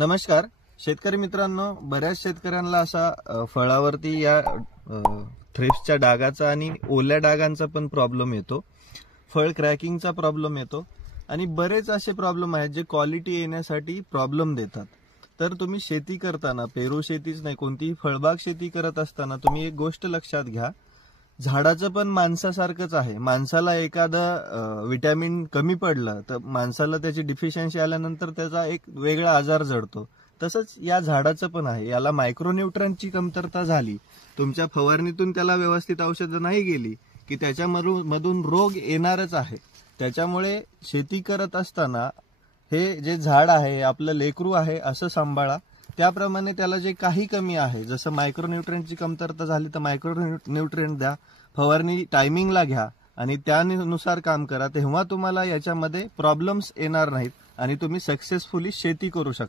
नमस्कार शेतकरी मित्रांनो, बऱ्याच शेतकऱ्यांना असा फळावरती या थ्रिप्सच्या डागाचा आणि ओल्या डागांचा पण प्रॉब्लेम येतो. फळ क्रॅकिंगचा प्रॉब्लेम येतो आणि बरेच असे प्रॉब्लेम आहेत जे क्वालिटी येण्यासाठी प्रॉब्लेम देतात. तर तुम्ही शेती करताना, पेरू शेतीच नाही कोणतीही फळबाग शेती करत असताना तुम्ही एक गोष्ट लक्षात घ्या, झाडाचं पण माणसासारखंच आहे. माणसाला एखादं विटॅमिन कमी पडलं तर माणसाला त्याची डिफिशियन्सी आल्यानंतर त्याचा एक वेगळा आजार जडतो. तसंच या झाडाचं पण आहे. याला मायक्रोन्यूट्रनची कमतरता झाली, तुमच्या फवारणीतून त्याला व्यवस्थित औषधं नाही गेली की त्याच्यामधून रोग येणारच आहे. त्याच्यामुळे शेती करत असताना हे जे झाड आहे आपलं लेकरू आहे असं सांभाळा. त्याप्रमाणे त्याला जे काही कमी आहे, जसं मायक्रोन्यूट्रिएंटची कमतरता झाली तर मायक्रोन्यूट्रिएंट द्या, फवारणी टायमिंगला घ्या आणि त्यानुसार काम करा. तेव्हा तुम्हाला याच्यामध्ये प्रॉब्लेम्स येणार नाहीत आणि तुम्ही सक्सेसफुली शेती करू शकता.